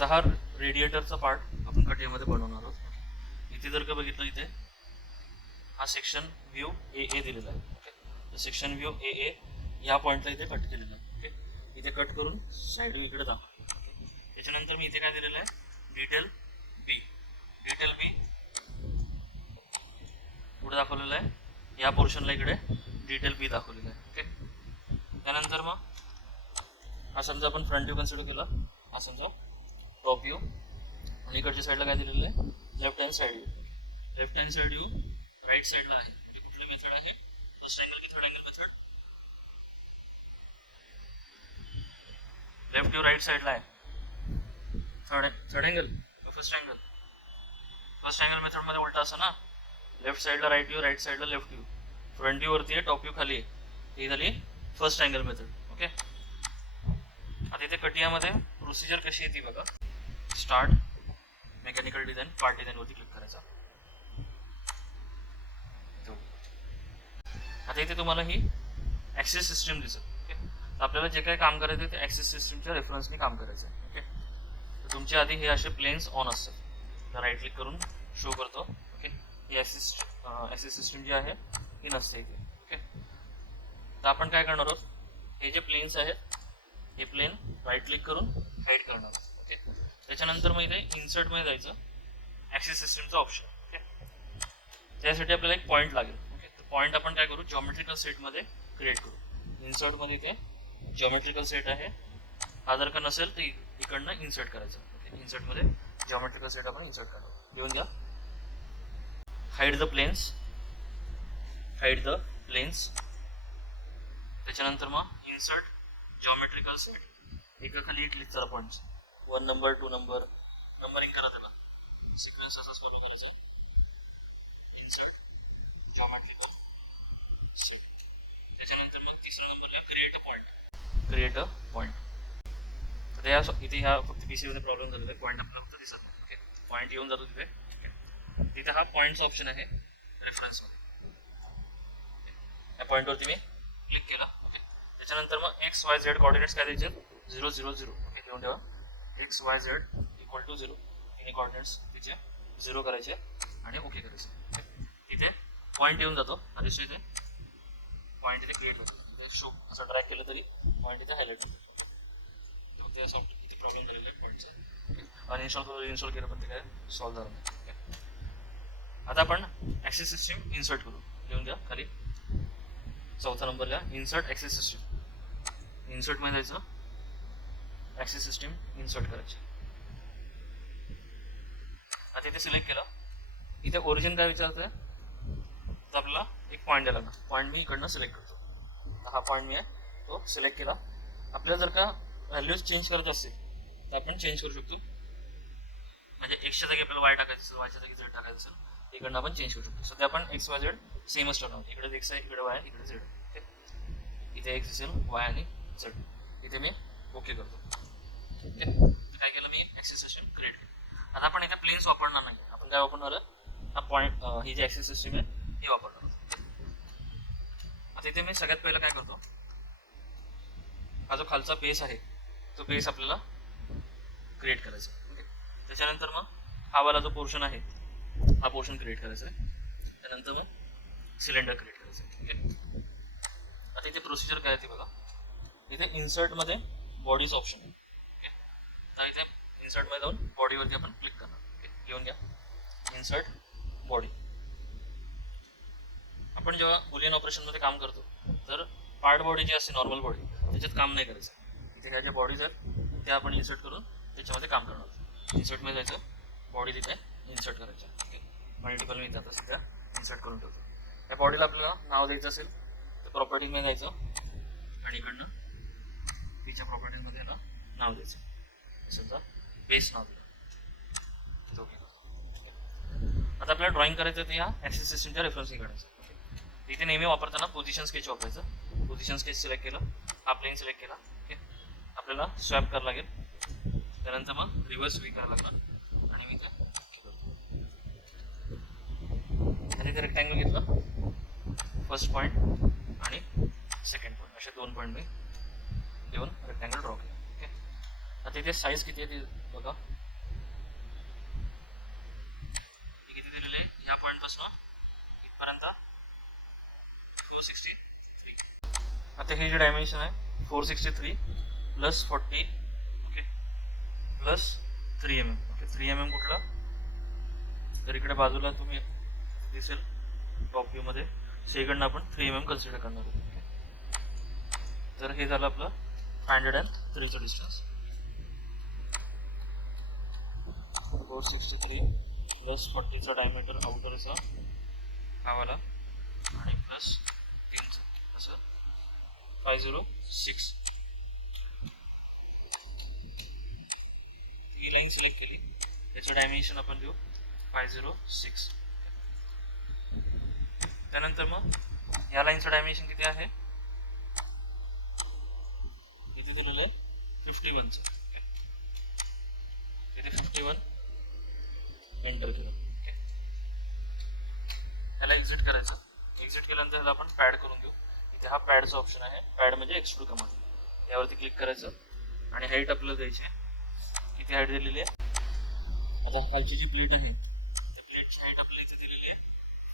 आता हा रेडिएटरचा पार्ट आपण कटिंगमध्ये बनवणार आहोत. इथे जर का बघितलं इथे हा सेक्शन व्ह्यू ए दिलेला आहे. ओके, सेक्शन व्ह्यू ए या पॉईंटला इथे कट केलेला आहे. ओके, इथे कट करून साईड व्ह्यू इकडे दाखवलं. ओके, त्याच्यानंतर मी इथे काय दिलेलं आहे, डिटेल बी पुढे दाखवलेलं आहे. या पोर्शनला इकडे डिटेल बी दाखवलेलं आहे. ओके, त्यानंतर मग हा समजा आपण फ्रंट व्ह्यू कन्सिडर केला, हा समजा टॉप व्ह्यू, आणि इकडच्या साईडला काय दिलेलं आहे, left hand side view. Left hand side view right साईडला आहे. म्हणजे कुठली मेथड आहे, फर्स्ट अँगल की third angle method, left view right साईडला आहे. Third angle first angle, first angle मेथडमध्ये उलटा असं ना, लेफ्ट साईडला राईट व्ह्यू, राईट साईडला लेफ्ट व्ह्यू, फ्रंट व्ह्यू वरती आहे, टॉप व्ह्यू खाली आहे. ही झाली फर्स्ट अँगल मेथड. ओके, आता इथे कटियामध्ये प्रोसिजर कशी आहे ती बघा. Start mechanical design, part design वरती क्लिक करायचा. आता इथे तुम्हाला ही ॲक्सेस सिस्टीम दिसेल. ओके, तर आपल्याला जे काही काम करायचं ते ॲक्सेस सिस्टीमच्या रेफरन्सने काम करायचं आहे. ओके, तर तुमच्या आधी हे असे प्लेन्स ऑन असतात, राईट क्लिक करून शो करतो. ओके, ही ॲक्सेस सिस्टीम जी आहे ही नसते इथे. ओके, तर आपण काय करणार आहोत, हे जे प्लेन्स आहेत हे प्लेन राईट क्लिक करून हाईड करणार आहोत. ओके, त्याच्यानंतर मग इथे इन्सर्टमध्ये जायचं, ॲक्सेस सिस्टीमचा ऑप्शन. ओके, त्यासाठी आपल्याला एक पॉईंट लागेल. ओके, तर पॉईंट आपण काय करू, जॉमेट्रिकल सेटमध्ये क्रिएट करू. इन्सर्टमध्ये इथे जॉमेट्रिकल सेट आहे, हा जर का नसेल तर इकडनं इन्सर्ट करायचं. ओके, इन्सर्टमध्ये जॉमेट्रिकल सेट आपण इन्सर्ट करणार. लिहून घ्या, हाईड द प्लेन्स, त्याच्यानंतर मग इन्सर्ट जॉमेट्रिकल सेट, एकाखाली क्लिक करा पॉईंट्स, 1 नंबर 2 नंबर, नंबरिंग करा, त्याला सिक्वेन्स असाच फॉलो करायचा. इन्सर्ट जॉमेट्रिकल सेट, त्याच्यानंतर मग तिसऱ्या नंबरला क्रिएट अ पॉईंट. तर इथे ह्या फक्त पीसीमध्ये प्रॉब्लेम झालेला आहे, पॉईंट आपल्याला फक्त दिसत नाही. ओके, पॉईंट येऊन जातो तिथे. तिथे हा पॉईंटचा ऑप्शन आहे रेफरन्समध्ये. या पॉईंटवरती मी क्लिक केला. ओके, त्याच्यानंतर मग एक्स वाय झेड कॉर्डिनेट्स काय द्यायचे, 0 0 0. ओके, लिहून ठेवा, X Y Z equal to 0. तिन्ही कॉर्डिनेट्स तिचे 0 करायचे आणि ओके करायचे. ओके, इथे पॉईंट येऊन जातो, आणि इथे पॉईंट इथे क्रिएट होतो. इथे शो असं ड्रॅग केलं तरी पॉईंट इथे हायलाइट होतो. तर ते असं इथे प्रॉब्लेम झालेला आहे पॉईंटचा. ओके, अनइन्स्टॉल केलं पण ते काय सॉल्व्ह झालं नाही. ओके, आता आपण ॲक्सेस सिस्टीम इन्सर्ट करू. लिहून घ्या खाली, चौथा नंबरला इन्सर्ट ॲक्सेस सिस्टीम. इन्सर्टमध्ये जायचं, ॲक्सेस सिस्टीम इन्सर्ट करायची. आता इथे सिलेक्ट केलं, इथे ओरिजिन काय विचारतोय, तर आपल्याला एक पॉईंट द्यायला लागणार. पॉईंट मी इकडनं सिलेक्ट करतो. हा पॉईंट मी आहे तो सिलेक्ट केला. आपल्याला जर का व्हॅल्यूज चेंज करत असेल तर आपण चेंज करू शकतो. म्हणजे एक्सच्या जागी आपल्याला वाय टाकायचं असेल, वायच्या जागी झेड टाकायचं असेल, इकडनं आपण चेंज करू शकतो. सध्या आपण एक्स वाय झेड सेमच ठरवणार. इकडे एक्स आहे, इकडे वाय आहे, इकडे झेड. ओके, इथे एक्स असेल, वाय आणि झेड. इथे मी ओके करतो. ओके, काय केलं मी, ॲक्सेस सिस्टीम क्रिएट केली. आता आपण इथे प्लेन्स वापरणार नाही, आपण काय वापरणार आहे, हा पॉईंट, ही जी ॲक्सेस सिस्टीम आहे ही वापरणार. आता इथे मी सगळ्यात पहिलं काय करतो, हा जो खालचा बेस आहे तो बेस आपल्याला क्रिएट करायचा. ओके, त्याच्यानंतर मग हा वाला जो पोर्शन आहे हा पोर्शन क्रिएट करायचा आहे. त्यानंतर मग सिलेंडर क्रिएट करायचं आहे. ओके, आता इथे प्रोसिजर काय आहे ते बघा. इथे इन्सर्टमध्ये बॉडीज ऑप्शन आहे. ओके, तर इथे इन्सर्टमध्ये जाऊन बॉडीवरती आपण क्लिक करणार. ओके, लिहून घ्या, इन्सर्ट बॉडी. आपण जेव्हा बुलियन ऑपरेशनमध्ये काम करतो तर पार्ट बॉडी जी असते, नॉर्मल बॉडी, त्याच्यात काम नाही करायचं. इथे ह्या ज्या बॉडीज आहेत त्या आपण इन्सर्ट करून त्याच्यामध्ये काम करणार. इन्सर्टमध्ये जायचं, बॉडी तिथे इन्सर्ट करायच्या. ओके, मल्टिपल मी आता सध्या इन्सर्ट करून ठेवतो. या बॉडीला आपल्याला नाव द्यायचं असेल तर प्रॉपर्टीजमध्ये जायचं आणि इकडनं तिच्या प्रॉपर्टीजमध्ये याला नाव द्यायचं. समजा बेस नाव दिलं. ओके, आता आपल्याला ड्रॉइंग करायचं तर या ॲक्सेस सिस्टीमच्या रेफरन्सने काढायचं. ओके, इथे नेहमी वापरताना पोझिशन स्केच वापरायचं. पोझिशन स्केच सिलेक्ट केलं, हा प्लेन सिलेक्ट केला. ओके, आपल्याला स्वॅप करावं लागेल. त्यानंतर मग रिव्हर्स वी करायला लागणार आणि मी ते इथे रेक्टँगल घेतलं, फर्स्ट पॉईंट आणि सेकंड पॉईंट, असे 2 पॉईंट मी देऊन रेक्टँगल ड्रॉ केला. ओके, आता इथे साईज किती आहे ती बघा हे किती दिलेले आहे, या पॉईंटपासून इथपर्यंत 463. आता हे जे डायमेन्शन आहे 463 plus 40 okay plus 3 mm okay. 3 mm कुठला, तर इकडे बाजूला तुम्ही दिसेल टॉप व्ह्यू मध्ये सेकंड आपण 3 mm कन्सिडर करणार आहोत. ओके, तर हे झालं आपलं 503 चं डिस्टन्स. 463 प्लस 40चा डायमीटर आउटरचा हा वाला आणि प्लस 3चा असं 506. ही लाईन सिलेक्ट केली, त्याचं डायमेन्शन आपण देऊ 506. त्यानंतर मग या लाईनचं डायमेन्शन किती आहे, किती दिलेलं आहे 51चं. तिथे 51 एंटर केलं. ओके, ह्याला एक्झिट करायचं. एक्झिट केल्यानंतर ह्याला आपण पॅड करून घेऊ. इथे हा पॅडचा ऑप्शन आहे, पॅड म्हणजे एक्सट्रूड कमांड, यावरती क्लिक करायचं आणि हाईट आपल्याला द्यायची. किती हाईट दिलेली आहे, आता खालची जी प्लेट आहे त्या प्लेटची हाईट आपल्याला इथे दिलेली आहे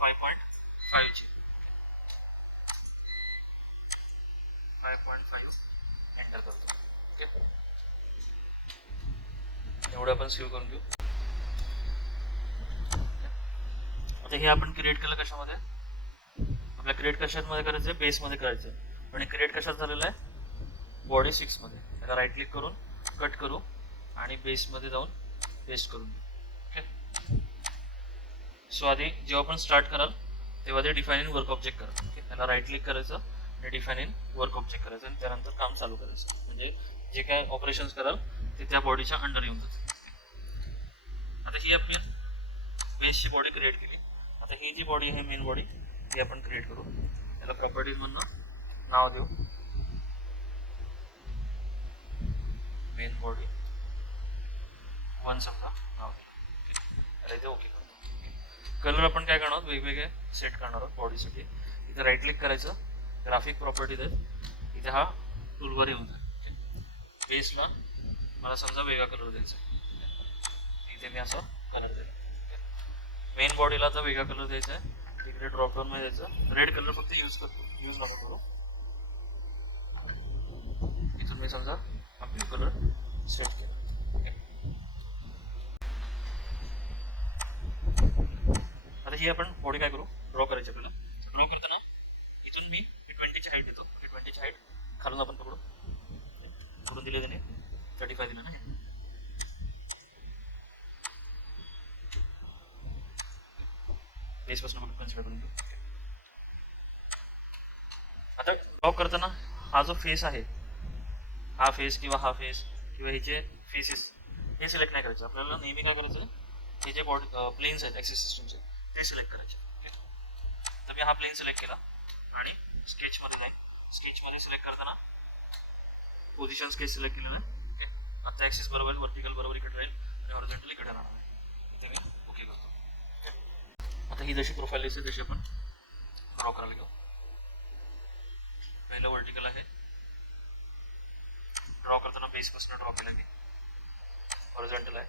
5.5 ची. 5.5 एंटर करतो. ओके, एवढं आपण सेव्ह करून घेऊ. आता हे आपण क्रिएट केलं कशामध्ये, आपल्या क्रिएट कशामध्ये करायचं आहे, बेसमध्ये करायचं आहे. आणि क्रिएट कशात झालेलं आहे, बॉडी 6 मध्ये. त्याला राईट क्लिक करून कट करू आणि बेसमध्ये जाऊन पेस्ट करून देऊ. ओके, सो आधी जेव्हा आपण स्टार्ट कराल तेव्हा ते डिफाइन इन वर्क ऑब्जेक्ट करा. ओके, त्याला राईट क्लिक करायचं आणि डिफाइन इन वर्क ऑब्जेक्ट करायचं आणि त्यानंतर काम चालू करायचं. म्हणजे जे काय ऑपरेशन्स कराल ते त्या बॉडीच्या अंडर येऊन जातं. आता ही आपण बेसची बॉडी क्रिएट केली. आता ही जी बॉडी आहे मेन बॉडी ती आपण क्रिएट करू. त्याला प्रॉपर्टीज म्हणून नाव देऊ मेन बॉडी 1 समजा नाव देऊ. त्याला इथे ओके करतो. कलर आपण काय करणार आहोत, वेगवेगळे सेट करणार आहोत बॉडीसाठी. इथे राईट क्लिक करायचं, ग्राफिक प्रॉपर्टीज आहेत, इथे हा टूलवर येऊन जाईल. बेसला मला समजा वेगळा कलर द्यायचा, इथे मी असा कलर दिला. मेन बॉडीला आता वेगळा कलर द्यायचा आहे, तिकडे ड्रॉपडाऊन मध्ये द्यायचा. रेड कलर फक्त यूज नको करू. इथून मी समजा हा ब्ल्यू कलर सेट केला. आता ही आपण बॉडी काय करू, ड्रॉ करायची. आपल्याला ड्रॉ करताना इथून मी 20ची हाईट देतो. 20ची हाईट खालून आपण पकडू, करून दिले त्याने 35 दिलं ना. बेसपासून आपण कन्सिडर करून घेऊ. आता ड्रॉ करताना हा जो फेस आहे, हा फेस किंवा हा फेस किंवा ह्याचे फेसेस हे सिलेक्ट नाही करायचं. आपल्याला नेहमी काय करायचं, हे जे बॉडी प्लेन्स आहेत ॲक्सिस सिस्टमचे ते सिलेक्ट करायचे. तर मी हा प्लेन सिलेक्ट केला आणि स्केचमध्ये जाईल. स्केचमध्ये सिलेक्ट करताना पोझिशन स्केच सिलेक्ट केलेलं आहे. ओके, आता ॲक्सिस बरोबर वर्टिकल बरोबर इकडे राहील आणि हॉरिझॉन्टल इकडे राहणार आहे. इथे मी ओके करतो. आता ही जशी प्रोफाईल दिसते तशी आपण ड्रॉ करायला घेऊ. पहिलं वर्टिकल आहे, ड्रॉ करताना बेसपासून ड्रॉ केला मी. हॉरिझॉन्टल आहे,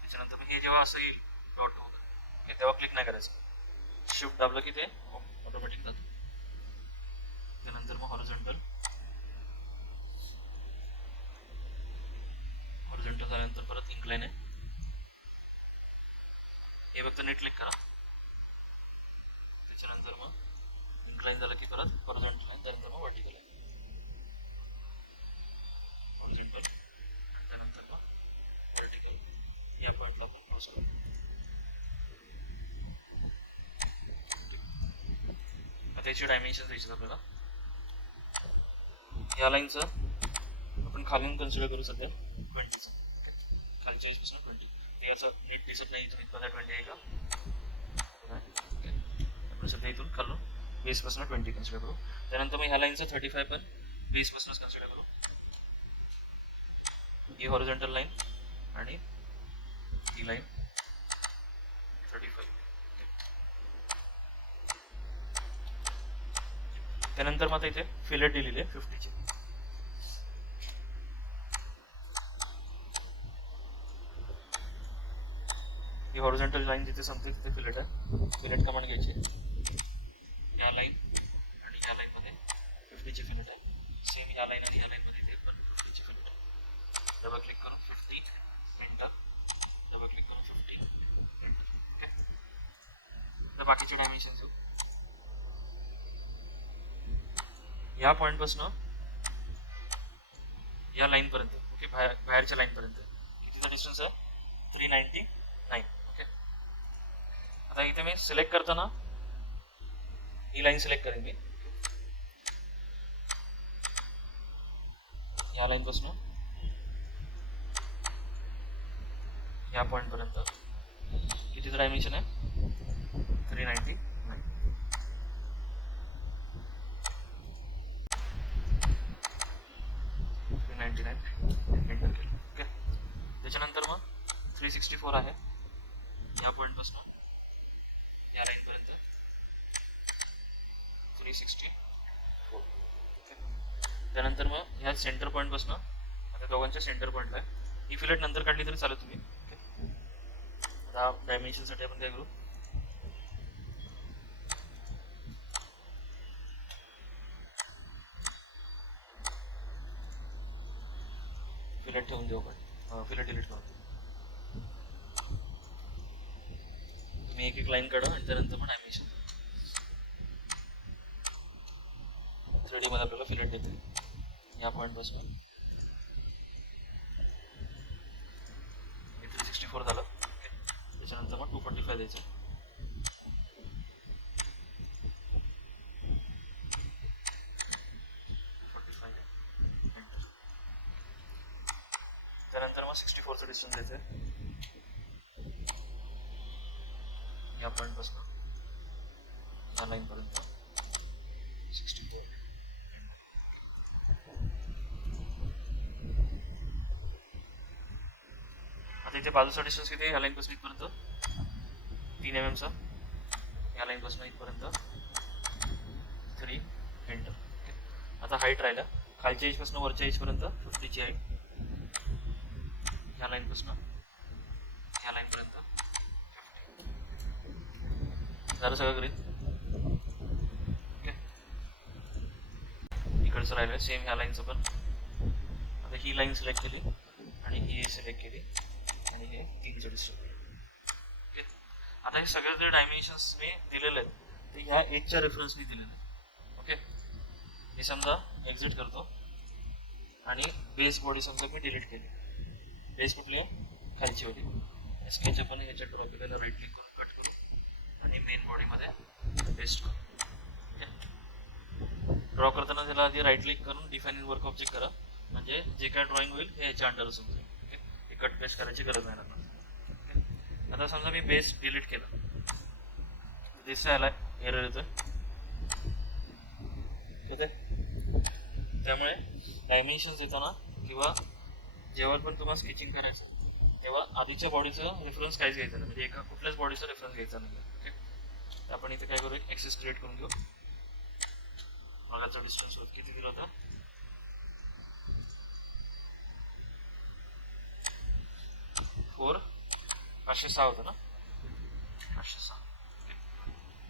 त्याच्यानंतर हे जेव्हा असं येईल डॉट ओके तेव्हा क्लिक नाही करायचं. शिफ्ट दाबलं की ते ऑटोमॅटिक जातं. त्यानंतर मग हॉरिझॉन्टल झाल्यानंतर परत इन्क्लाइन आहे. हे फक्त नेट क्लिक करा. त्याच्यानंतर मग इन्क्लाइन झालं की परत हॉरिझॉन्टल आहे, त्यानंतर मग वर्टिकल आहे. हॉरिझॉन्टल त्यानंतर मग वर्टिकल. या पॉईंटला आपण क्लोज करू. आता याची डायमेन्शन द्यायची आपल्याला. या लाईनचं आपण खालून कन्सिडर करू सध्या 20चं. ओके, खालच्या वेळेसपासून 20. हे असं नीट दिसत नाही इथून इथपर्यंत 20 आहे का. ओके, आपण सध्या इथून खालून बेसपासून 20 कन्सिडर करू. त्यानंतर मग ह्या लाईनचं 35 पण बेसपासूनच कन्सिडर करू. ही हॉरिझॉन्टल लाईन आणि ही लाईन 35. त्यानंतर मग इथे फिलेट दिलेली आहे 50ची. ही हॉरिझॉन्टल लाईन जिथे संपते तिथे फिलेट आहे. फिलेट कमांड घ्यायची, या लाईन आणि या लाईनमध्ये 50ची फिलेट आहे. सेम या लाईन आणि या लाईनमध्ये ते पण 50ची फिलेट आहे. डबल क्लिक करून 50 एंटर, डबल क्लिक करून 50 एंटर. ओके, तर बाकीचे डायमेन्शन घेऊ. या पॉईंटपासून या लाईनपर्यंत, ओके, बाहेरच्या लाईनपर्यंत कितीचा डिस्टन्स आहे? 399. ओके, आता इथे मी सिलेक्ट करताना ही लाईन सिलेक्ट करेन मी. या लाईनपासून या पॉईंटपर्यंत कितीचं डायमेन्शन आहे? 399. 399 एंटर केलं. ओके, त्याच्यानंतर मग 364 आहे. या पॉईंटपासून या लाईनपर्यंत 364. ओके, त्यानंतर मग ह्या सेंटर पॉईंटपासून आता दोघांच्या सेंटर पॉईंटला आहे. ही फिलेट नंतर काढली तरी चालेल तुम्ही. ओके, आता डायमेन्शनसाठी आपण काय करू? फिलेट ठेवून देऊ आपण, फिलेट डिलीट करू. तुम्ही एक एक लाईन काढा आणि त्यानंतर मग डायमेन्शन. 3D मध्ये आपल्याला फिलेट देते. या पॉईंटपासून 364 झालं. ओके, त्याच्यानंतर मग 245 द्यायचं. त्यानंतर मग 64चं डिस्टन्स द्यायचं या पॉईंटपासून या लाईनपर्यंत 64. आता इथे बाजूचा डिस्टन्स किती आहे? या लाईनपासून इथपर्यंत 3 mm. या लाईनपासून इथपर्यंत 3 एंटर. ओके, आता हाईट राहिला खालच्या एजपासून वरच्या एजपर्यंत 50ची हाईट. या लाईनपासून या लाईनपर्यंत झालं सगळं ग्रीन. ओके, इकडचं राहिलं सेम ह्या लाईनचं पण. आता ही लाईन सिलेक्ट केली आणि ही सिलेक्ट केली आणि हे 3चं डिस्टन्स. ओके, आता हे सगळे जे डायमेन्शन्स मी दिलेले आहेत ते ह्या एजच्या रेफरन्सनी दिलेले आहेत. ओके, मी समजा एक्झिट करतो आणि बेस बॉडी समजा मी डिलीट केली. बेस कुठली आहे? खालची होती. स्केच आपण ह्याच्यात ड्रॉ केलेलं राईट क्लिक करून कट करू आणि मेन बॉडीमध्ये पेस्ट करू. ड्रॉ करताना त्याला आधी राईट क्लिक करून डिफाइन इन वर्क ऑब्जेक्ट करा, म्हणजे जे काय ड्रॉइंग होईल हे ह्याच्या अंडर असून जाईल. ओके, हे कट पेस्ट करायची गरज नाही लागणार. ओके, आता समजा मी बेस डिलीट केला, दिसतं याला एरर येतोय. ओके, त्यामुळे डायमेन्शन्स देताना किंवा जेव्हा पण तुम्हाला स्केचिंग करायचं तेव्हा आधीच्या बॉडीचं रेफरन्स काहीच घ्यायचं नाही, म्हणजे एका कुठल्याच बॉडीचा रेफरन्स घ्यायचा नाही. ओके, आपण इथे काय करू? एक ॲक्सेस क्रिएट करून घेऊ. मागाचा डिस्टन्स किती दिला होता? 506 होतं ना? 506.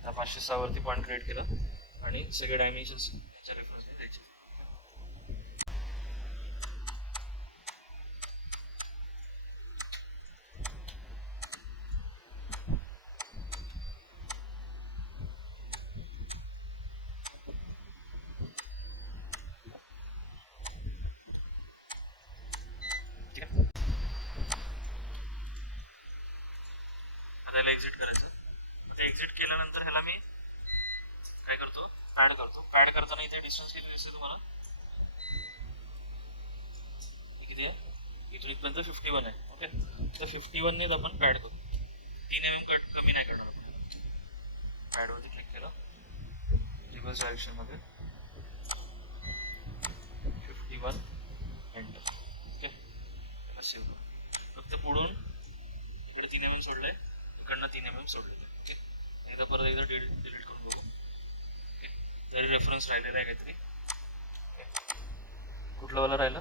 त्या 506 वरती पॉईंट क्रिएट केला आणि सगळे डायमेन्शन्स याच्या रेफरन्सने द्यायचे. आता एक्झिट करायचं. आता एक्झिट केल्यानंतर ह्याला मी काय करतो? पॅड करतो. पॅड करताना इथे डिस्टन्स किती दिसते तुम्हाला? किती आहे? इथून इथपर्यंत 51 आहे. ओके, तर 51 नेच आपण पॅड करू. 3 mm कमी नाही करणार आपण. पॅडवरती क्लिक केलं, रिव्हर्स डायरेक्शनमध्ये 51 एंटर. ओके, त्याला सेव्ह करू. फक्त पुढून इकडे 3 mm सोडलं आहे, इकडनं 3 mm सोडलेलं आहे. ओके, एकदा परत एकदा डिलीट करून बघू. ओके, तरी रेफरन्स राहिलेला आहे काहीतरी. कुठलं वाला राहिलं?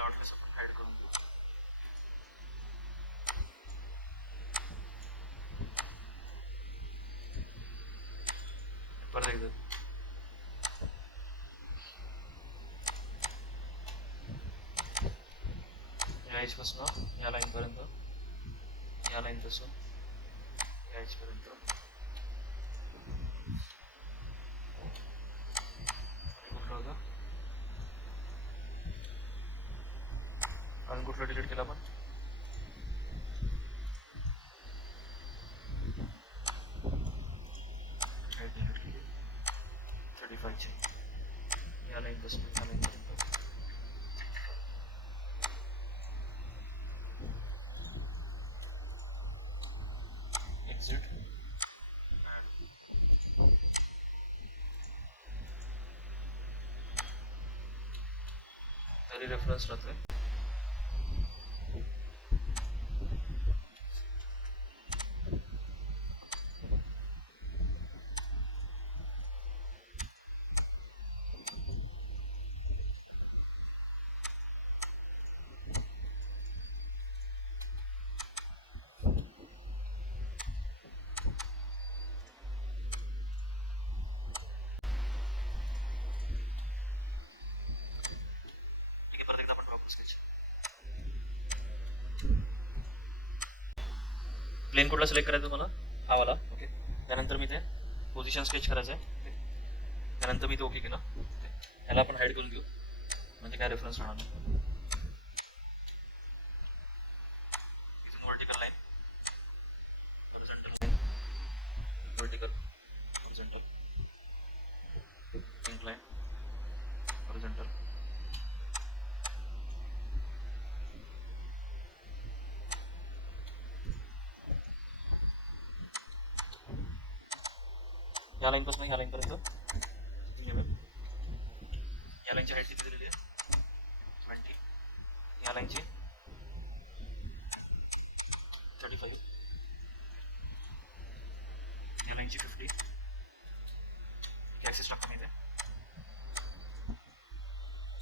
याला वाटल्यास आपण हाईड करून घेऊ. परत एकदा या एजपासून या लाईनपर्यंत, या लाईनपासून या एजपर्यंत, कुठलं होतं आणि कुठलं डिलीट केलं आपण, डिलीट केली 35ची, या लाईनपासून या लाईनपर्यंत. एक्झिट तरी रेफरन्स राहतोय. प्लेन कुठला सिलेक्ट करायचं मला, हा वाला. ओके, त्यानंतर मी ते पोझिशन स्केच करायचं आहे. त्यानंतर मी ते ओके केलं. ह्याला आपण हाईड करून घेऊ म्हणजे काय रेफरन्स राहणार नाही. इथून vertical line, horizontal line, vertical, horizontal, incline, horizontal, या लाईनपासून ह्या लाईनपर्यंत. या लाईनची हाईट किती दिलेली आहे 20, या लाईनची 35, या लाईनची 50. ॲक्सेस टाकून येते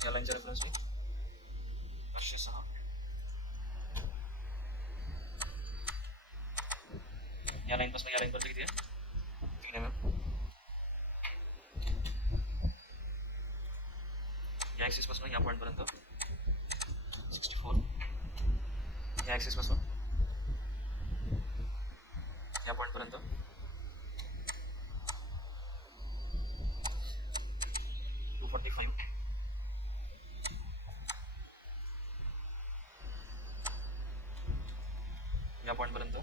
या लाईनच्या रेफरन्सने 506. या लाईनपासून या लाईनपर्यंत किती आहे 3 mm. या ॲक्सिस पासून या पॉईंट पर्यंत 64. या ॲक्सिस पासून या पॉईंट पर्यंत 245. या पॉईंट पर्यंत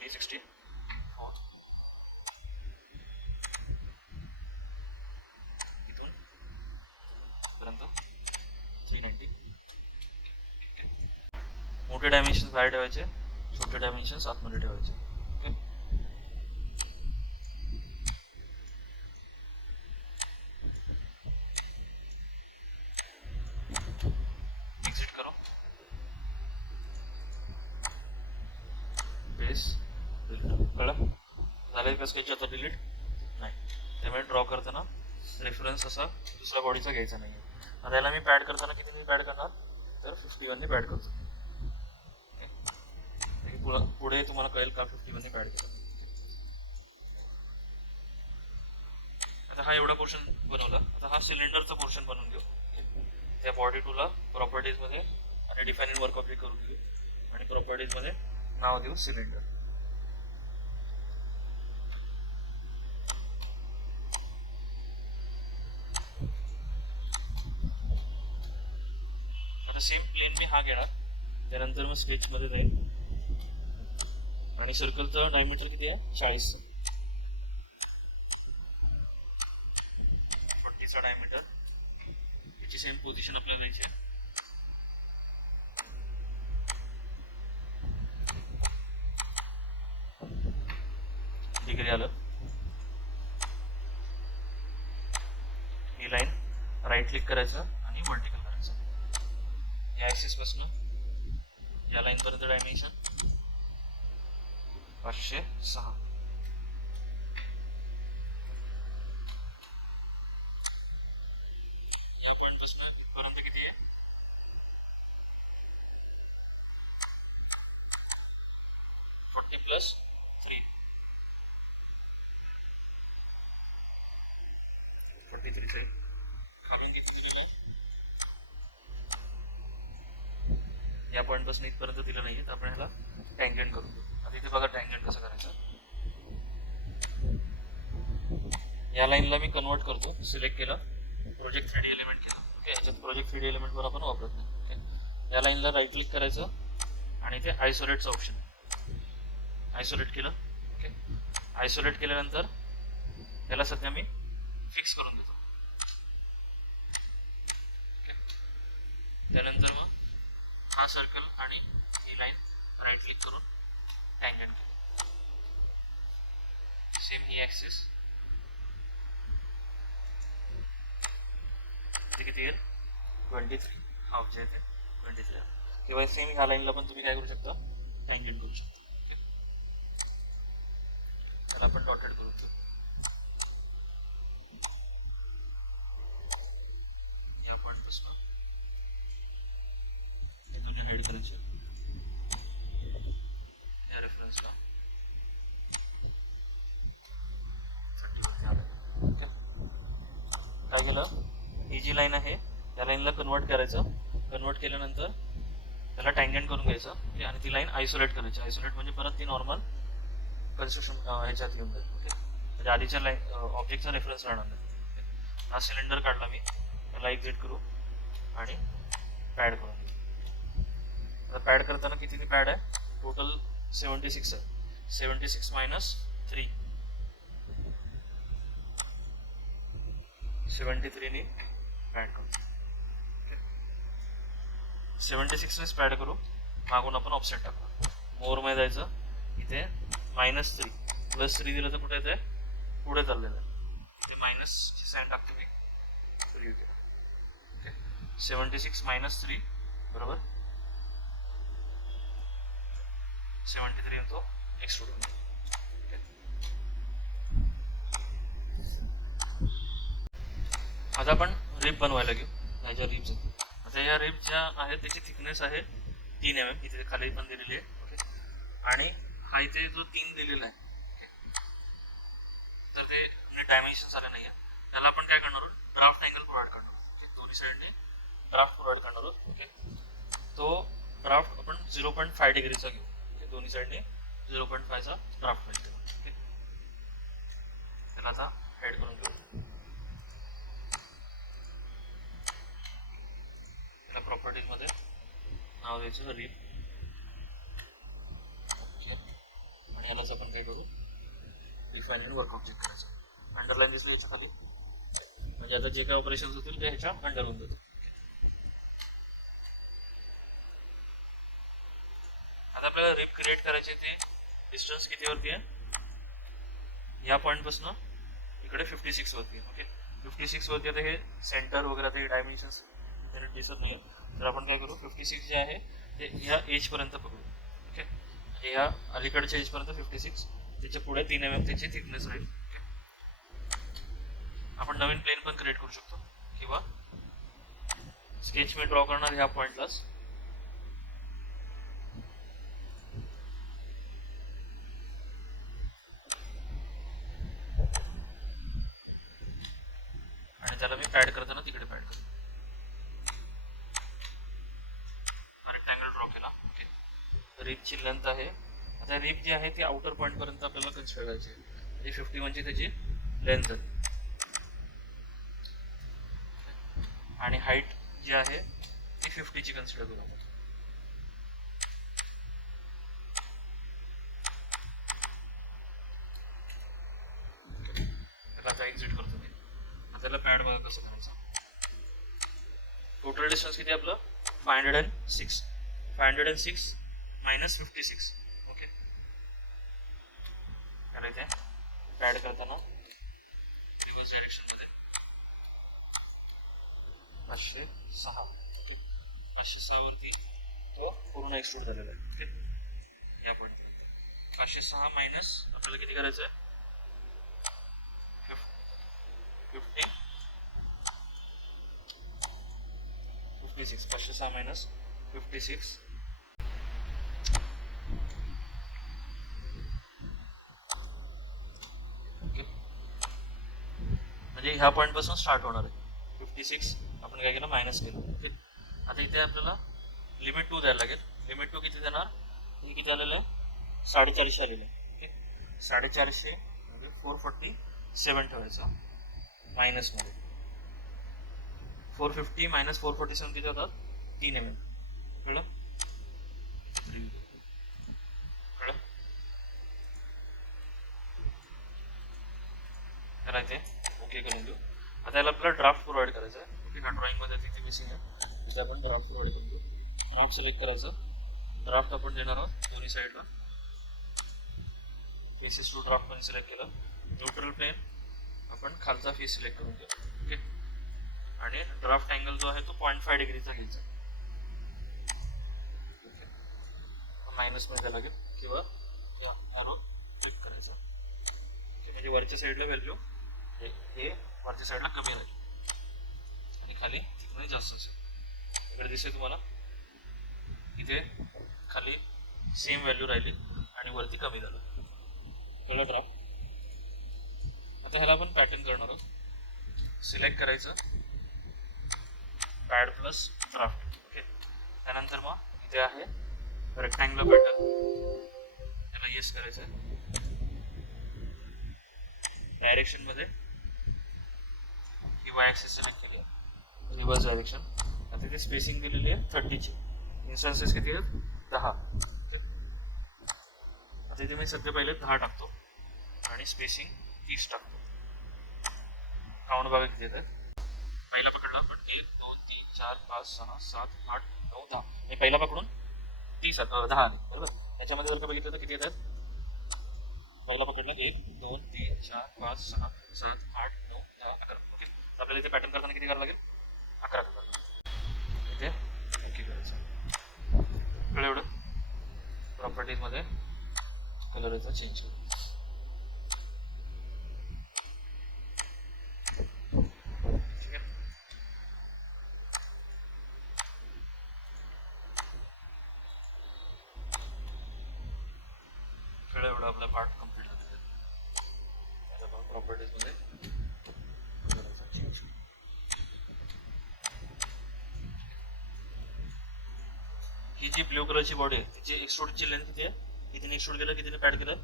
360. इथून पर्यंत 390. मोठे डायमेन्शन्स बाहेर ठेवायचे, छोटे डायमेन्शन्स आतमध्ये ठेवायचे. ओके, एक्झिट करो, बेस डिलीट. कळलं झालं का स्केच आता डिलीट नाही. त्यामुळे ड्रॉ करताना रेफरन्स असा दुसऱ्या बॉडीचा घ्यायचा नाही. आता याला मी पॅड करताना किती मी पॅड करणार तर 51ने पॅड करतो. पुढे तुम्हाला कळेल का 51ने पॅड केलं. आता हा एवढा पोर्शन बनवला. आता हा सिलेंडरचा पोर्शन बनवून घेऊ. त्या बॉडी टूला प्रॉपर्टीजमध्ये आणि डिफाईन वर कॉपी करून घेऊ आणि प्रॉपर्टीजमध्ये नाव देऊ सिलेंडर. आता सेम प्लेन मी हा घेणार. त्यानंतर मग स्केचमध्ये जाईल आणि सर्कलचा डायमीटर किती आहे 40. 40चा डायमीटर. याची सेम पोझिशन आपल्याला द्यायची आहे. डिग्री आलं. ही लाईन राईट क्लिक करायचं आणि वर्टिकल करायचं. या ॲक्सिस पासून या लाईन पर्यंत डायमेन्शन 506. या पॉईंट पासून 40 प्लस 3 43 आहे. खालून किती दिलेलं आहे? या पॉईंटपासून इथपर्यंत दिलं नाही आहे, तर आपण ह्याला टँजंट करू. आता इथे बघा टँजंट कसं करायचं. या लाईनला मी कन्वर्ट करतो. सिलेक्ट केलं, प्रोजेक्ट 3D एलिमेंट केलं. ओके, याच्यात प्रोजेक्ट 3D एलिमेंटवर आपण वापरत नाही. ओके, या लाईनला राईट क्लिक करायचं आणि इथे आयसोलेटचं ऑप्शन आयसोलेट केलं. ओके, आयसोलेट केल्यानंतर याला सध्या मी फिक्स करून देतो. ओके, त्यानंतर मग हा सर्कल आणि ही लाईन राईट क्लिक करून टँजंट केलं. सेम ही ॲक्सिस ते किती येईल? 23 हाफ जे आहे ते 23. किंवा सेम ह्या लाईनला पण तुम्ही काय करू शकता? टँजंट करू शकता. ओके, त्याला आपण डॉटेड करू. या पॉईंटपासून हे दोन्ही हाईड करायचे. या रेफरन्सला ओके, काय केलं? ही जी लाईन आहे त्या लाईनला कन्वर्ट करायचं. कन्वर्ट केल्यानंतर त्याला टँजंट करून घ्यायचं. ओके, आणि ती लाईन आयसोलेट करायची. आयसोलेट म्हणजे परत ती नॉर्मल कन्स्ट्रक्शन ह्याच्यात येऊन जाईल. ओके, म्हणजे आधीच्या लाईन ऑब्जेक्टचा रेफरन्स राहणार नाही. हा सिलेंडर काढला मी, त्याला एक्झिट करू आणि पॅड करून घेऊ. आता पॅड करताना किती पॅड आहे? टोटल 76 आहे. 76 मायनस 3 73 ने पॅड करू. 76 नेच पॅड करू. मागून आपण ऑफसेट टाकू. मोरमध्ये जायचं, इथे -3 +3 दिलं तर कुठे येते? पुढे चाललेलं आहे. ते मायनसची साईन टाकतो मी. 3 ओके, 76 - 3 बरोबर 73 येतो एक्सट्रूड होतो. आता आपण रिप बनवायला घेऊ. ह्याच्या रिप्स आहेत. आता या रिप ज्या आहेत त्याची थिकनेस आहे 3 mm. इथे खाली पण दिलेली आहे. ओके, आणि हा इथे जो 3 दिलेला आहे, ओके, तर ते डायमेन्शन्स आले नाही आहे. त्याला आपण काय करणार आहोत? ड्राफ्ट अँगल प्रोव्हाइड करणार आहोत. ओके, दोन्ही साईडने ड्राफ्ट प्रोव्हाइड करणार आहोत. ओके, तो ड्राफ्ट आपण 0.5 डिग्रीचा घेऊ. ओके, दोन्ही साईडने 0.5चा ड्राफ्ट मिळतो. ओके, त्याला आता हेड करून घेऊ. प्रॉपर्टीज मध्ये नाव द्यायचं रिप. ओके, आणि यालाच आपण काय करू? डिफाइन अँड वर्क ऑब्जेक्ट करायचं. अंडरलाईन दिसलं याच्या खाली, म्हणजे आता जे काही ऑपरेशन्स होतील ते ह्याच्या अंडर होऊन जातील. आता आपल्याला रिप क्रिएट करायचे. ते डिस्टन्स कितीवरती आहे? या पॉईंटपासून इकडे 56 वरती आहे. ओके, 56 वरती. आता हे सेंटर वगैरे ते डायमेन्शन्स दिसत नाही, तर आपण काय करू? 56 जे आहे ते ह्या एज पर्यंत पकडू. ओके, म्हणजे ह्या अलीकडच्या एज पर्यंत 56, त्याच्या पुढे 3 mm त्याची थिकनेस राहील. आपण नवीन प्लेन पण क्रिएट करू शकतो, किंवा स्केच मी ड्रॉ करणार ह्या पॉईंटलाच. आणि त्याला मी पॅड करताना तिकडे पॅड करतो. रिपची लेंथ आहे. आता रिप जी आहे ती आउटर पॉईंट पर्यंत आपल्याला कन्सिडर करायची आहे. म्हणजे 51ची त्याची लेंथ आहे. आणि हाईट जी आहे ती 50ची कन्सिडर करू. त्याला आता एक्झिट करतो मी. त्याला पॅड बघा कसं करायचं. टोटल डिस्टन्स किती आपलं? 506. 506 - 56. ओके, त्याला इथे पॅड करताना रिव्हर्स डायरेक्शनमध्ये 506. 506 वरती तो पूर्ण एक्सट्रूड झालेला आहे. ओके, या पॉईंटपर्यंत 506 मायनस आपल्याला किती करायचं आहे? 56. 506 - 56. ह्या पॉईंट पासून स्टार्ट होणार आहे 56 आपण काय केलं मायनस केलं. ओके आता इथे आपल्याला लिमिट 2 द्यायला लागेल. लिमिट 2 किती देणार, हे किती आलेलं आहे 450 आलेलं आहे. ओके 450 म्हणजे 447 ठेवायचं मायनसमध्ये. 450 मायनस 447 किती होतात 3 mm. कळलं कळलं त्याला इथे ओके करून देऊ. आता याला आपल्याला ड्राफ्ट प्रोव्हाइड करायचा आहे. ओके ह्या ड्रॉइंगमध्ये तिथे मिसिंग आहे, तिथे आपण ड्राफ्ट प्रोव्हाइड करून देऊ. ड्राफ्ट सिलेक्ट करायचं. ड्राफ्ट आपण देणार आहोत दोन्ही साईडला. फेसेस टू ड्राफ्ट पण सिलेक्ट केलं. न्यूट्रल प्लेन आपण खालचा फेस सिलेक्ट करून घेऊ. ओके आणि ड्राफ्ट अँगल जो आहे तो 0.5 डिग्रीचा घ्यायचा. ओके मायनस मध्ये लागेल किंवा ॲरो क्लिक करायचं. ओके म्हणजे वरच्या साईडला व्हॅल्यू हे वरच्या साईडला कमी राहील आणि खाली तिकडे जास्त असेल. इकडे दिसेल तुम्हाला इथे खाली सेम व्हॅल्यू राहिली आणि वरती कमी झालं. कळलं ड्राफ्ट. आता ह्याला आपण पॅटर्न करणार आहोत. सिलेक्ट करायचं पॅड प्लस ड्राफ्ट. ओके त्यानंतर मग इथे आहे रेक्टँगुलर पॅटर्न, त्याला येस करायचं आहे. डायरेक्शनमध्ये ही वाय ॲक्सिस सिलेक्ट केली आहे, रिव्हर्स डायरेक्शन. आता इथे स्पेसिंग दिलेली आहे 30ची. इन्स्टन्सेस किती आहेत 10. आता इथे मी सध्या पहिले 10 टाकतो आणि स्पेसिंग 30 टाकतो. काउंट बघा किती येतात. पहिला पकडला आपण 1 2 3 4 5 6 7 8 9 10. मी पहिला पकडून 10 आले बरोबर. त्याच्यामध्ये जर का बघितलं तर किती येतात, पहिला पकडला 1 2 3 4 5 6 7 8 9 10 11. ओके आपल्याला इथे पॅटर्न करताना किती करावं लागेल 11 करावं. इथे ओके करायचं. कळलं एवढं. प्रॉपर्टीजमध्ये कलर याचा चेंज करू. ठीक आहे कळलं एवढं आपला पार्ट कम्प्लीट झालेला आहे. आता आपण प्रॉपर्टीजमध्ये कलरचा चेंज करू. ही जी ब्ल्यू कलरची बॉडी आहे तिची एक्सट्रूडची लेंथ किती आहे, कितीने एक्सट्रूड केलं कितीने पॅड केलं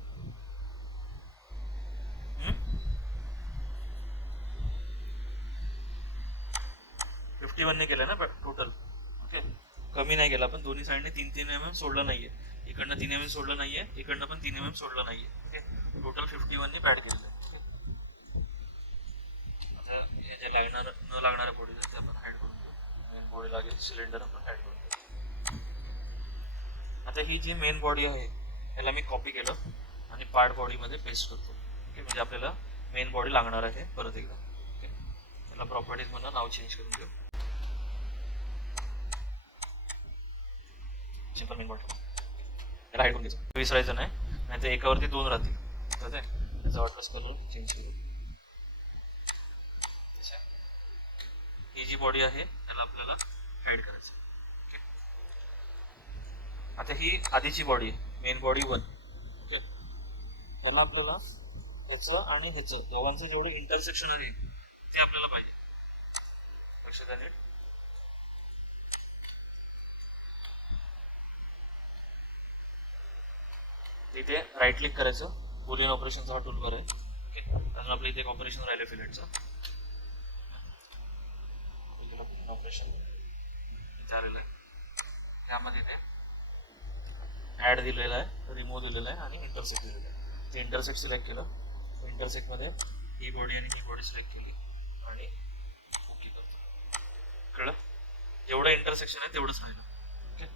51 ने केलं ना टोटल. ओके कमी नाही केला पण दोन्ही साईडने 3-3 mm सोडलं नाहीये. इकडनं 3 mm सोडलं नाहीये, इकडनं पण 3 mm सोडलं नाहीये. ओके टोटल 51 ने पॅड केलेलं आहे. आता हे जे लागणार न लागणाऱ्या बॉडी ते आपण हाईड करून देऊ. मेन बॉडी लागेल सिलेंडर आपण हाईड करून देऊ. आता ही जी मेन बॉडी आहे याला मी कॉपी केलं आणि पार्ट बॉडीमध्ये पेस्ट करतो. ओके म्हणजे आपल्याला मेन बॉडी लागणार आहे परत एकदा. ओके त्याला प्रॉपर्टीज म्हणून नाव चेंज करून देऊ. सिंपल मेन बॉडी याला हाईड करून घ्यायचं, विसरायचं नाही नाही तर एकावरती 2 राहतील. तर त्याचा वाटलंच कलर चेंज करू. ही जी बॉडी आहे त्याला आपल्याला हाईड करायचं. आता ही आधीची बॉडी आहे मेन बॉडी 1. ओके त्याला आपल्याला ह्याचं आणि ह्याचं दोघांचं जेवढं इंटरसेक्शन आहे ते आपल्याला पाहिजे. लक्षात द्या नीट. इथे राईट क्लिक करायचं. बुलियन ऑपरेशनचा हा टूलबार आहे. ओके अजून आपल्या इथे एक ऑपरेशन राहिलं फिलेटचं. ऑपरेशन इथे आलेलं आहे. ह्यामध्ये ते ॲड दिलेला आहे, रिमूव्ह दिलेला आहे आणि इंटरसेक्ट दिलेलं आहे. ते इंटरसेक्ट सिलेक्ट केलं. इंटरसेक्टमध्ये ही बॉडी आणि ही बॉडी सिलेक्ट केली आणि ओके करतो. कळलं जेवढं इंटरसेक्शन आहे तेवढंच राहिलं. ओके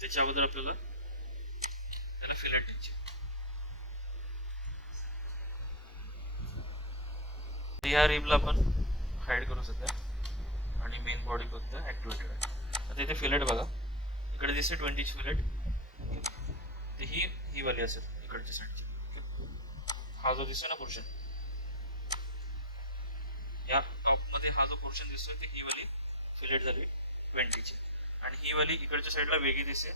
त्याच्या अगोदर आपल्याला त्याला फिलेट द्यायची. ह्या रिबला आपण हाईड करू सध्या आणि मेन बॉडी फक्त ॲक्टिवेटेड आहे. आता इथे फिलेट बघा इकडे दिसते 20 फिलेट. तर ही वाली असेल इकडच्या साईडची. हा जो दिसतोय ना पोर्शन या मध्ये हा जो पोर्शन दिसतोय ती ही वाली फिलेट झाली 20ची आणि ही वाली इकडच्या साईडला वेगळी दिसते.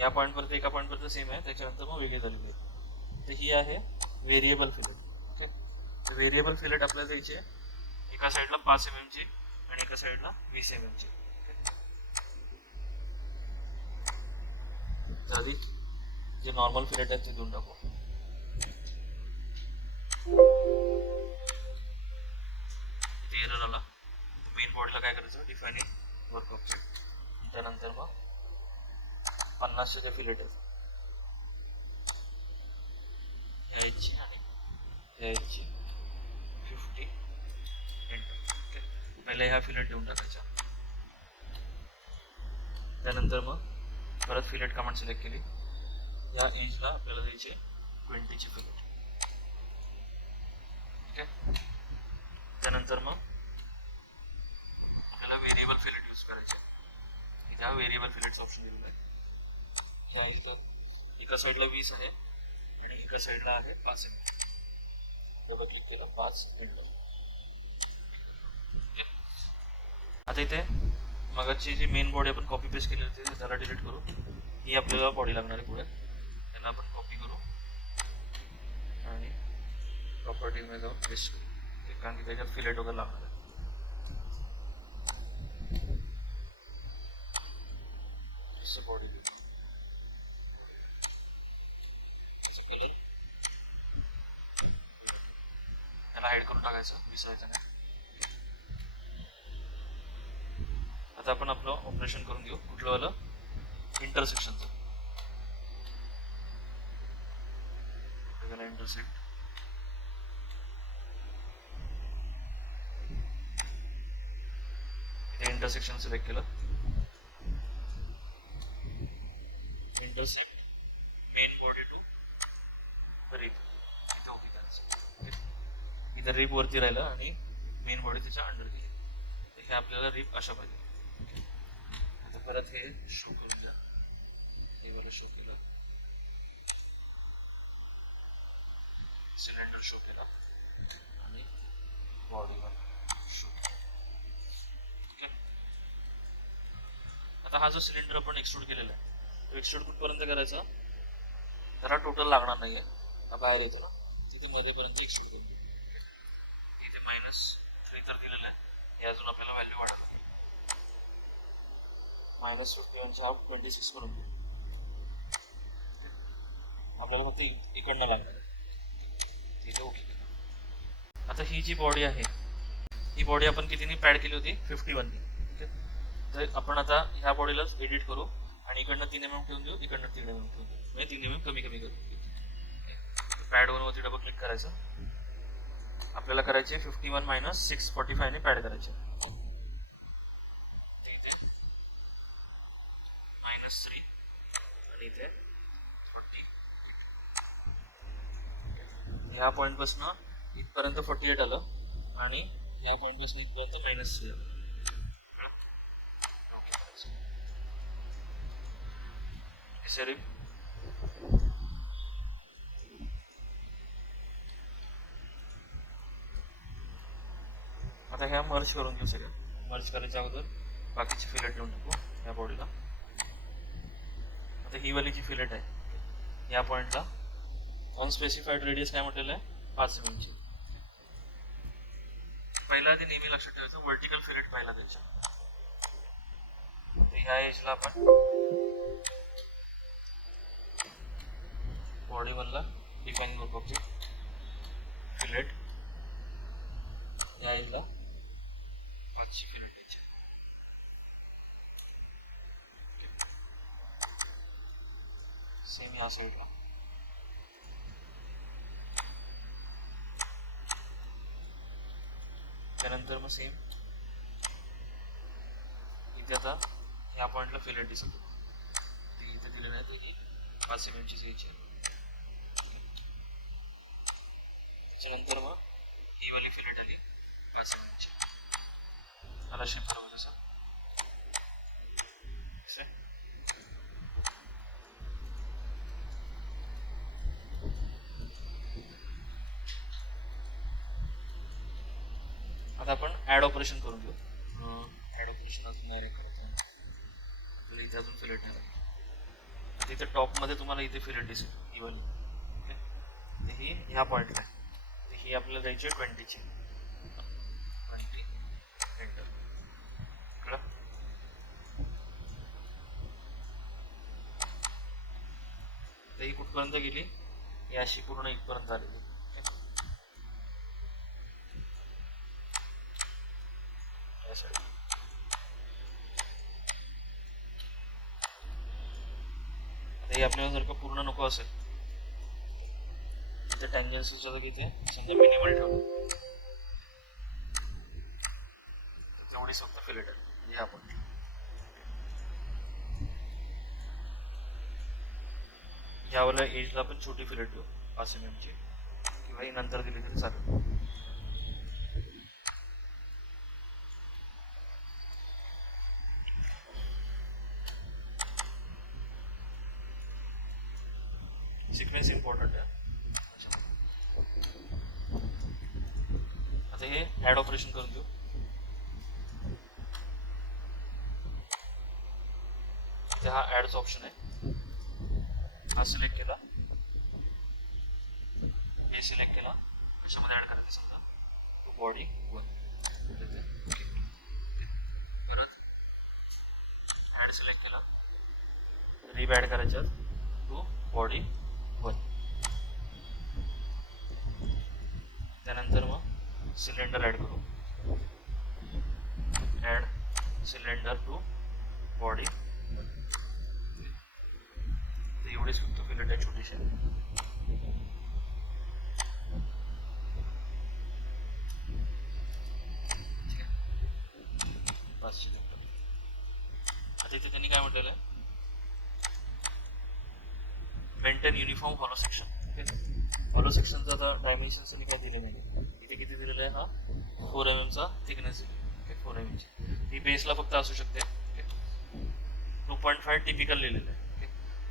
या पॉईंट पर्यंत एका पॉईंट पर्यंत सेम आहे, त्याच्यानंतर मग वेगळी झालेली आहे. तर ही आहे variable fillet. Okay variable fillet आपल्याला द्यायचे एका साईडला 5 mm ची आणि एका साईडला 20 mm ची. आधी जे नॉर्मल फिलेट आहेत ते देऊन टाकू. एरर आला. मेन बॉडीला काय करायचं, डिफाइनिंग वर्क ऑब्जेक्ट. त्यानंतर मग 50 चे फिलेट आहेत ह्या एजची आणि ह्या एजची 50 एंटर. ओके, पहिले ह्या फिलेट देऊन टाकायच्या. त्यानंतर मग परत फिलेट कमांड सिलेक्ट केली. या एजला आपल्याला द्यायचे 20 ची फिलेट. ओके, त्यानंतर मग आपल्याला व्हेरिएबल फिलेट यूज करायचे. इथे हा व्हेरिएबल फिलेटचा ऑप्शन दिलेला आहे. ह्या इथं एका साईडला 20 आहे आणि एका साईडला आहे 5 mm. डबल क्लिक केलं, 5 एंटर. ओके, आता इथे मगाची जी मेन बॉडी आपण कॉपी पेस्ट केली होती त्याला डिलीट करू. ही आपल्याला बॉडी लागणार आहे पुढे. त्यांना आपण कॉपी करू आणि प्रॉपर्टीमध्ये जाऊन पेस्ट करू. कारण की त्याच्यात फिलेट वगैरे लागणार आहे. बॉडी कलर त्याला हाईड करून टाकायचं, विसरायचं नाही. आता आपण आपलं ऑपरेशन करून घेऊ. कुठलं वालं, इंटरसेक्शनचं. इंटरसेक्ट इथे इंटरसेक्शन सिलेक्ट केलं. Intersect main body to rib. इथे ओके करायचं. इथे रिप वरती राहिलं आणि मेन बॉडी त्याच्या अंडर गेली. हे आपल्याला रिप अशा पाहिजे. आता परत हे शो करून द्या. हे मला शो केलं, सिलेंडर शो केला आणि बॉडीवर शो केला. ओके, आता हा जो सिलेंडर आपण एक्सट्रूड केलेला आहे तो एक्सट्रूड कुठपर्यंत करायचा, त्याला टोटल लागणार नाहीये. हा बाहेर येतो ना, तिथे मध्येपर्यंत एक्सट्रूड करून. इथे -3 तर दिलेला आहे. हे अजून आपल्याला व्हॅल्यू वाढणार. -51 हा 26 करून देऊ. आपल्याला फक्त इकडनं लागणार आहे. तिथे ओके. आता ही जी बॉडी आहे ही बॉडी आपण कितीने पॅड केली होती, 51 ने. तर आपण आता ह्या बॉडीलाच एडिट करू आणि इकडनं 3 mm ठेवून देऊ, इकडनं 3 mm ठेवून देऊ. म्हणजे 3 mm कमी कमी करू. पॅड 1 वरती डबल क्लिक करायचं. आपल्याला करायचे 51 - 645 ने पॅड करायचे. इथे -3 आणि इथे 40. ह्या पॉईंट पासून इथपर्यंत 48 आलं आणि ह्या पॉईंट पासून इथपर्यंत -3 आलं. सॉरी, आता ह्या मर्ज करून घेऊ. सगळं मर्ज करायच्या अगोदर बाकीची फिलेट देऊन टाकू या बॉडीला. आता ही वाली जी फिलेट आहे या पॉईंटला अनस्पेसिफाईड रेडियस काय म्हटलेलं आहे, 5 mm ची. पहिला आधी नेहमी लक्षात ठेवायचं, वर्टिकल फिलेट पहिला द्यायचा. ह्या एजला आपण बॉडी वनला डिफाइन वर्क ऑब्जेक्ट फिलेट या एजला 5ची फिलेट द्यायची. सेम या साईडला त्यानंतर मग सेम इथे आता ह्या पॉईंटला फिलेट दिसत ती इथे दिलेलं आहे. त्याची 5 mm ची घ्यायची. त्याच्यानंतर मग ही वाली फिलेट आली 5 mm ची. मला शेप बरोबर तसं आता आपण ऍड ऑपरेशन करून घेऊ. ऍड ऑपरेशन अजून नाही करत आहे. इथे अजून फिलेट नाही. आता इथे टॉप मध्ये तुम्हाला इथे फिलेट दिसेल ही वाली. ओके, ही ह्या पॉईंटला आहे. ही आपल्याला द्यायची 20ची 20 एंटर. कळलं? तर ही कुठपर्यंत गेली? ही अशी पूर्ण इथपर्यंत आलेली. हे आपल्याला जर का पूर्ण नको असेल तर टँजन्सीच्या जागी ते समजा मिनिमल ठेवलं, तेवढीच फक्त फिलेट आहे. हे आपण ह्यावाला एजला आपण छोटी फिलेट देऊ 5 mm ची, किंवा ही नंतर दिली तरी चालेल. सिक्वेन्स इम्पॉर्टंट आहे. आता हे ॲड ऑपरेशन करून देऊ. इथे हा ॲडचा ऑप्शन आहे, हा सिलेक्ट केला, हे सिलेक्ट केला, कशामध्ये ॲड करायचं समजा टू बॉडी 1. परत ॲड सिलेक्ट केला, रिब ॲड करायच्यात टू बॉडी 1. त्यानंतर मग सिलेंडर ॲड करू, ॲड सिलेंडर टू बॉडी. एवढीच फक्त फिलेट आहे छोटीशी. ठीक आहे, 500. आता इथे त्यांनी काय म्हटलेलं आहे, maintain uniform hollow section. Hollow सेक्शनचं आता डायमेन्शन्स काय दिले नाही. इथे किती दिलेलं आहे, हा 4 mm चा थिकनेस आहे. 4 mm ची ही बेसला फक्त असू शकते. 2.5 टिपिकल लिहिलेलं आहे.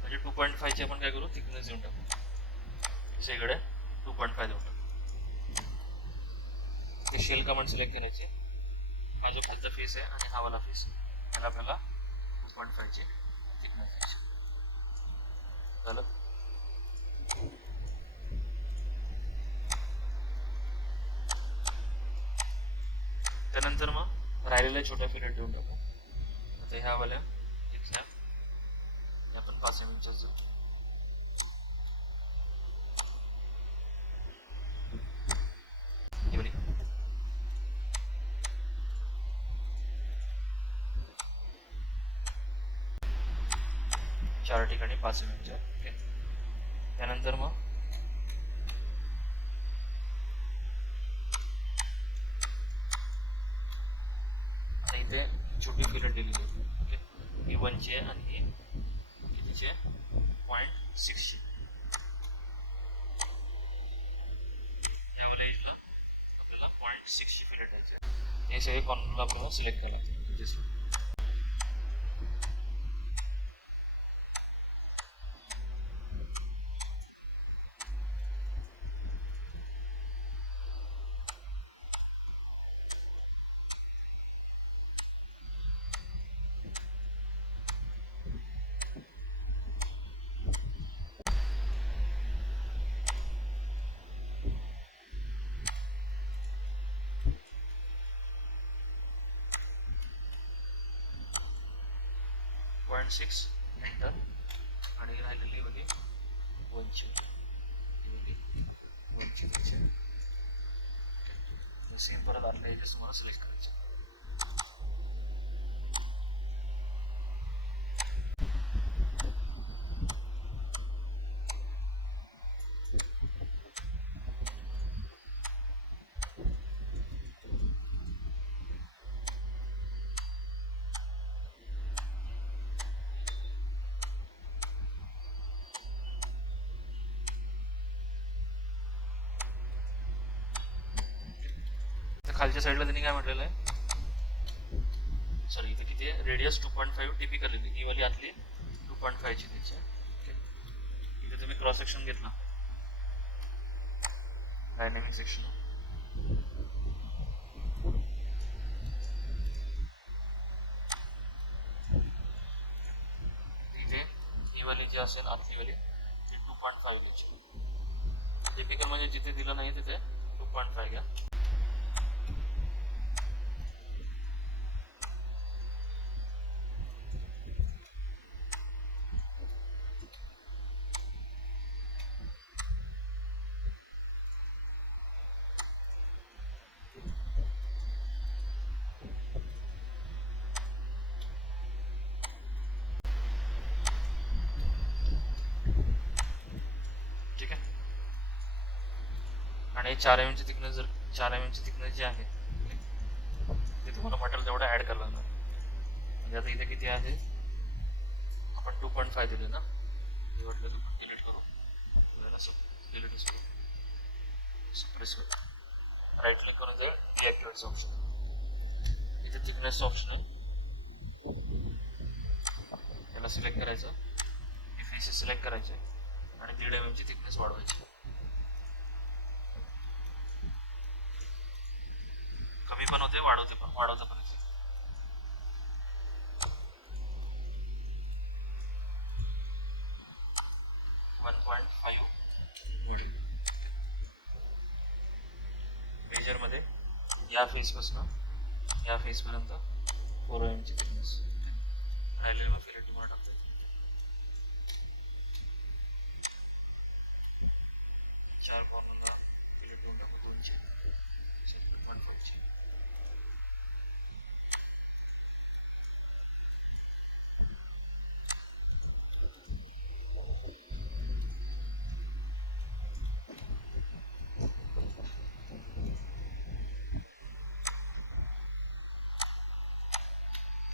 म्हणजे 2.5 ची आपण काय करू, थिकनेस देऊन टाकू, सगळे 2.5 देऊन टाकू. ते शेल कमांड सिलेक्ट करायची, हा जो खालचा फेस आहे आणि हा वाला फेस, त्याला आपल्याला 2.5 ची थिकनेस द्यायची. झालं. त्यानंतर मग राहिलेल्या छोट्या फिलेट देऊन टाकू. आता ह्या वाल्या इथल्या आपण 5 mm च्या देऊ. चार ठिकाणी 5 mm च्या. त्यानंतर मग आता इथे छोटी फिलेट दिलेली आहे. ही 1 ची आहे आणि ही कितीची आहे, 0.6 ची. यावाला एजला आपल्याला 0.6 ची फिलेट द्यायची आहे. हे सगळे कॉर्नरला आपल्याला सिलेक्ट करायला लागतं. 0.6 एंटर. आणि राहिलेली वाली 1 ची, सेम परत आपल्या एजेस तुम्हाला सिलेक्ट करायचे. खालच्या साईडला त्यांनी काय म्हटलेलं आहे, सॉरी इथे किती आहे, रेडियस 2.5 टिपिकल आहे. ही वाली आतली 2.5 ची त्याची. इथे तुम्ही क्रॉस सेक्शन घेतला, डायनेमिक सेक्शन, इथे ही वाली जी असेल आतली वाली ती 2.5 ची. टिपिकल म्हणजे जिथे दिलं नाही तिथे 2.5 घ्या. ठीक आहे. आणि 4 mm ची थिकनेस, जर 4 mm ची थिकनेस जी आहे ते तुम्हाला मटेरियल तेवढं ॲड करायला लागणार. म्हणजे आता इथे किती आहे, आपण 2.5 दिले ना, वाटलं की डिलीट करू, डिलीट करू, सप्रेस करू, राईट क्लिक करून जाईल डिॲक्टिवेटचं ऑप्शन, इथे थिकनेसचं ऑप्शन आहे, याला सिलेक्ट करायचं, हे फेसेस सिलेक्ट करायचे आणि 1.5 mm ची थिकनेस वाढवायची. कमी पण होते, वाढवता पण येते. मेजरमध्ये या फेसपासून या फेसपर्यंत 4 mm ची थिकनेस राहिलेलं मग फिलेट तुम्हाला टाकता येते. 4 कॉर्नरला फिलेट देऊन टाकू 2 चे 1.5 चे.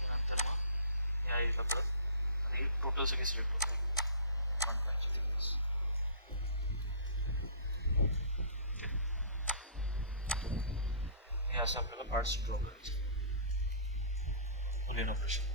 नंतर मग या एजला परत आता ही टोटल सगळी सिलेक्ट होते 1.5 ची थिकनेस. हे असं आपल्याला पार्ट्स ड्रॉ करायचे. Boolean operation.